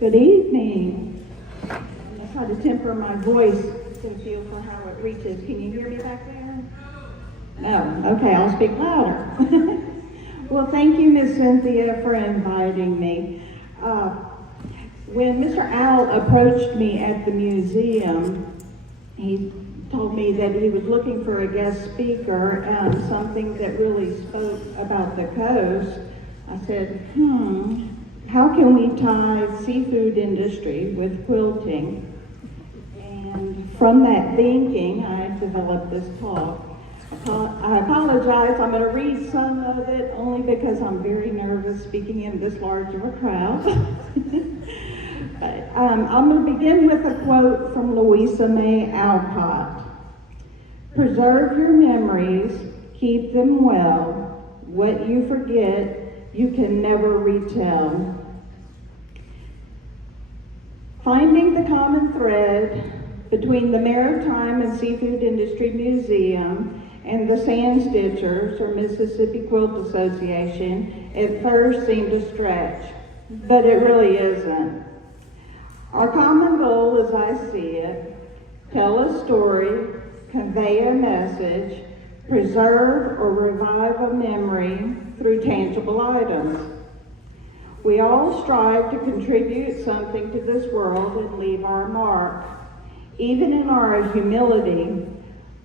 Good evening. I'll try to temper my voice to get a feel for how it reaches. Can you hear me back there? No. Okay, I'll speak louder. Well, thank you, Miss Cynthia, for inviting me. When Mr. Owl approached me at the museum, he told me that he was looking for a guest speaker, something that really spoke about the coast. I said, how can we tie seafood industry with quilting? And from that thinking, I developed this talk. I apologize, I'm going to read some of it only because I'm very nervous speaking in this large of a crowd. But I'm going to begin with a quote from Louisa May Alcott. Preserve your memories, keep them well. What you forget, you can never retell. Finding the common thread between the Maritime and Seafood Industry Museum and the Sand Stitchers, or Mississippi Quilt Association, at first seemed a stretch, but it really isn't. Our common goal, as I see it, tell a story, convey a message, preserve or revive a memory through tangible items. We all strive to contribute something to this world and leave our mark. Even in our humility,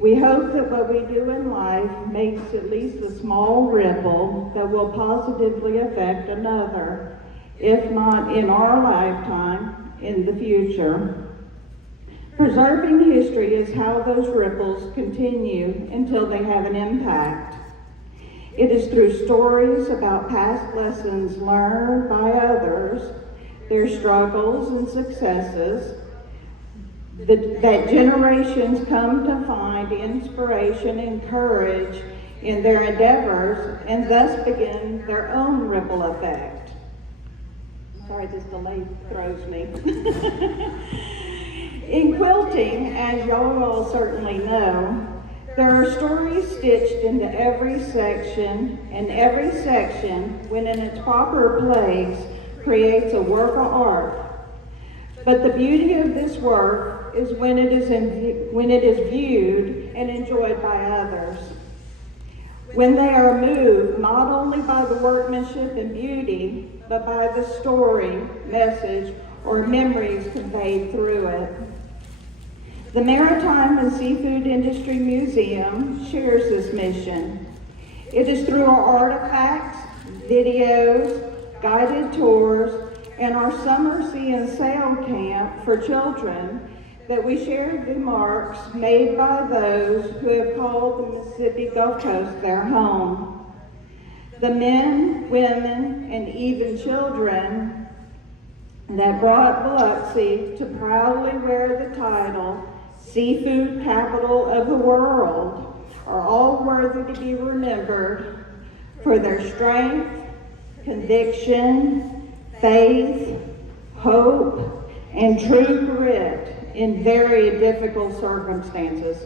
we hope that what we do in life makes at least a small ripple that will positively affect another, if not in our lifetime, in the future. Preserving history is how those ripples continue until they have an impact. It is through stories about past lessons learned by others, their struggles and successes, that generations come to find inspiration and courage in their endeavors and thus begin their own ripple effect. Sorry, this delay throws me. In quilting, as y'all all certainly know, there are stories stitched into every section, and every section, when in its proper place, creates a work of art. But the beauty of this work is when it is viewed and enjoyed by others. When they are moved not only by the workmanship and beauty, but by the story, message, or memories conveyed through it. The Maritime and Seafood Industry Museum shares this mission. It is through our artifacts, videos, guided tours, and our summer sea and sail camp for children that we share the marks made by those who have called the Mississippi Gulf Coast their home. The men, women, and even children that brought Biloxi to proudly wear the title Seafood Capital of the World are all worthy to be remembered for their strength, conviction, faith, hope, and true grit in very difficult circumstances.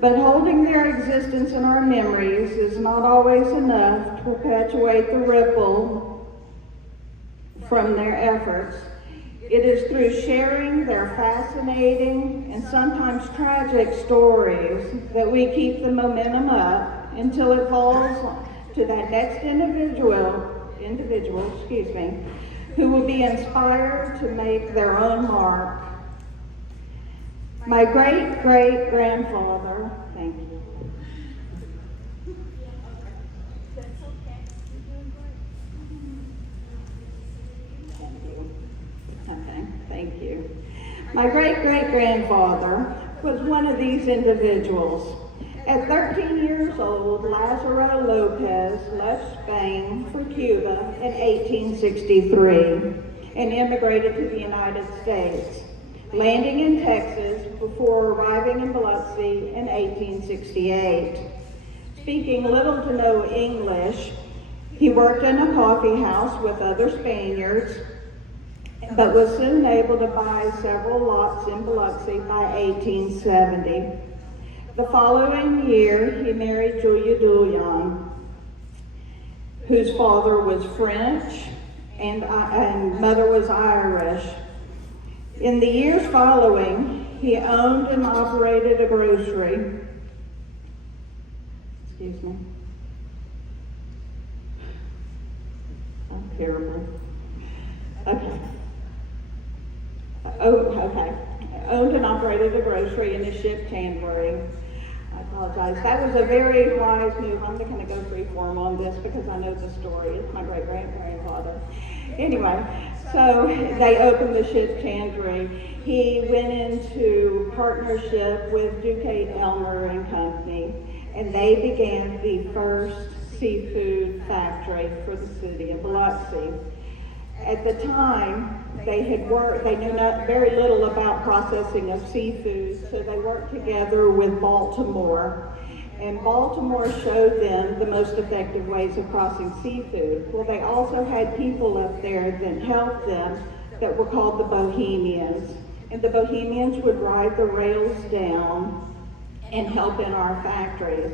But holding their existence in our memories is not always enough to perpetuate the ripple from their efforts. It is through sharing their fascinating and sometimes tragic stories that we keep the momentum up until it falls to that next individual, who will be inspired to make their own mark. My great-great-grandfather, thank you. Okay, thank you. My great-great-grandfather was one of these individuals. At 13 years old, Lazaro Lopez left Spain for Cuba in 1863 and immigrated to the United States, landing in Texas before arriving in Biloxi in 1868. Speaking little to no English, he worked in a coffee house with other Spaniards, but was soon able to buy several lots in Biloxi by 1870. The following year, he married Julia Dullion, whose father was French and mother was Irish. In the years following, he owned and operated a grocery. Excuse me. I'm terrible. Okay. Okay. Owned and operated a grocery and a ship chandlery. I apologize. That was a very wise move. I'm not going to go freeform on this because I know the story. It's my great-great-grandfather. Anyway, so they opened the ship chandlery. He went into partnership with Duquesne Elmer and Company, and they began the first seafood factory for the city of Biloxi. At the time, they knew very little about processing of seafood, so they worked together with Baltimore. And Baltimore showed them the most effective ways of processing seafood. Well, they also had people up there that helped them that were called the Bohemians. And the Bohemians would ride the rails down and help in our factories.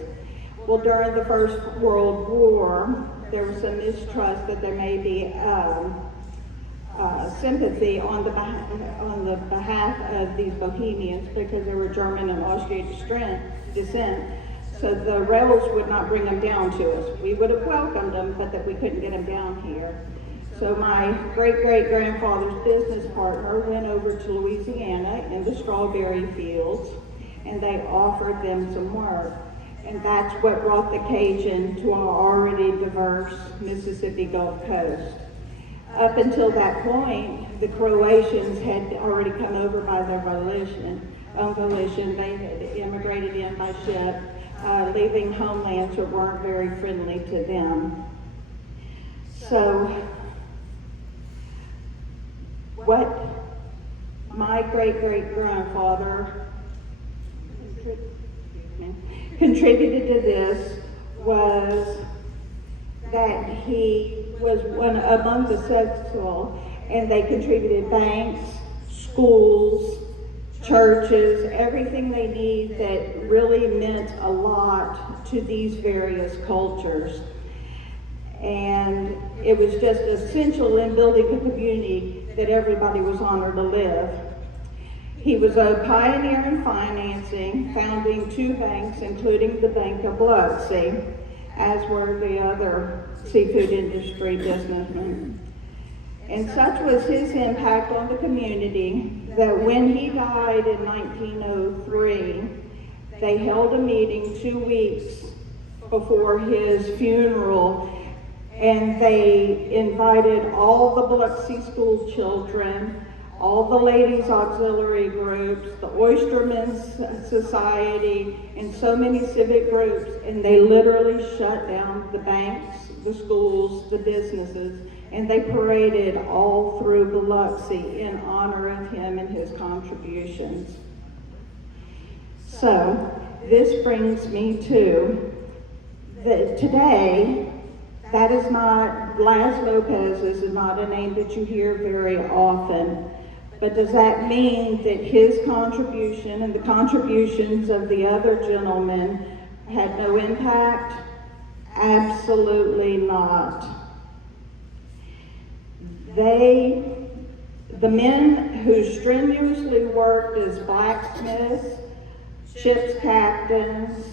Well, during the First World War, there was some mistrust that there may be sympathy on the behalf of these Bohemians because they were German and Austrian descent. So the rebels would not bring them down to us. We would have welcomed them, but that we couldn't get them down here. So my great-great-grandfather's business partner went over to Louisiana in the strawberry fields, and they offered them some work. And that's what brought the Cajun to our already diverse Mississippi Gulf Coast. Up until that point, the Croatians had already come over by their volition. They had immigrated in by ship, leaving homelands that weren't very friendly to them. So, what my great-great-grandfather contributed to this was that he was among the successful, and they contributed banks, schools, churches, everything they need that really meant a lot to these various cultures. And it was just essential in building a community that everybody was honored to live. He was a pioneer in financing, founding 2 banks, including the Bank of Biloxi, as were the other seafood industry businessmen. And such was his impact on the community that when he died in 1903, they held a meeting 2 weeks before his funeral, and they invited all the Biloxi school children, all the ladies' auxiliary groups, the Oystermen's Society, and so many civic groups, and they literally shut down the banks, the schools, the businesses, and they paraded all through Biloxi in honor of him and his contributions. So, this brings me to that today, that is not, Blas Lopez is not a name that you hear very often. But does that mean that his contribution and the contributions of the other gentlemen had no impact? Absolutely not. The men who strenuously worked as blacksmiths, ship's captains,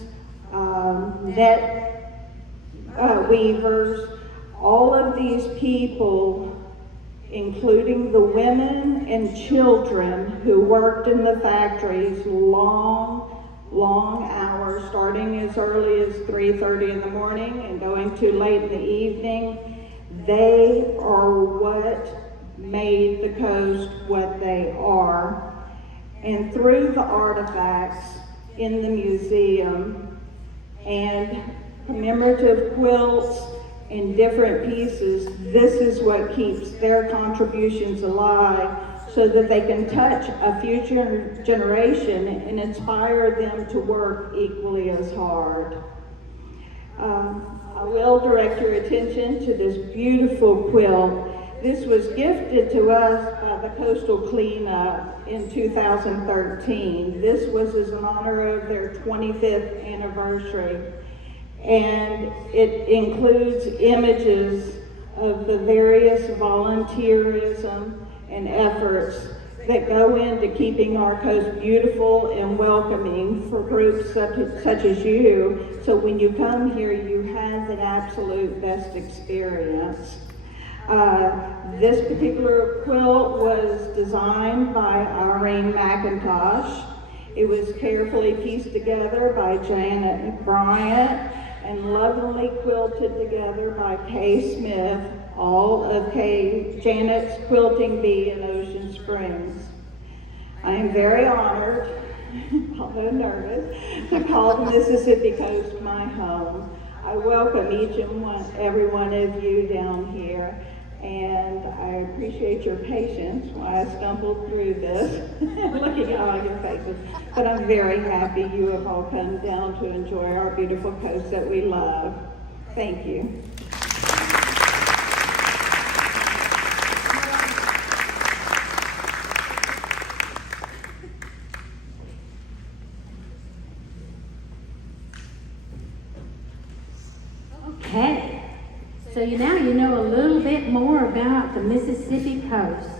net weavers, all of these people, including the women and children who worked in the factories long hours, starting as early as 3:30 in the morning and going to late in the evening. They are what made the coast what they are. And through the artifacts in the museum and commemorative quilts in different pieces, this is what keeps their contributions alive so that they can touch a future generation and inspire them to work equally as hard. I will direct your attention to this beautiful quilt. This was gifted to us by the Coastal Cleanup in 2013. This was as an honor of their 25th anniversary. And it includes images of the various volunteerism and efforts that go into keeping our coast beautiful and welcoming for groups such as you. So when you come here, you have an absolute best experience. This particular quilt was designed by Irene McIntosh. It was carefully pieced together by Janet Bryant and lovingly quilted together by Kay Smith, all of Janet's Quilting Bee in Ocean Springs. I am very honored, although nervous, to call the Mississippi Coast my home. I welcome each and every one of you down here, and I appreciate your patience while I stumbled through this, looking at all your faces. But I'm very happy you have all come down to enjoy our beautiful coast that we love. Thank you. Okay, so now you know a little bit more about the Mississippi coast.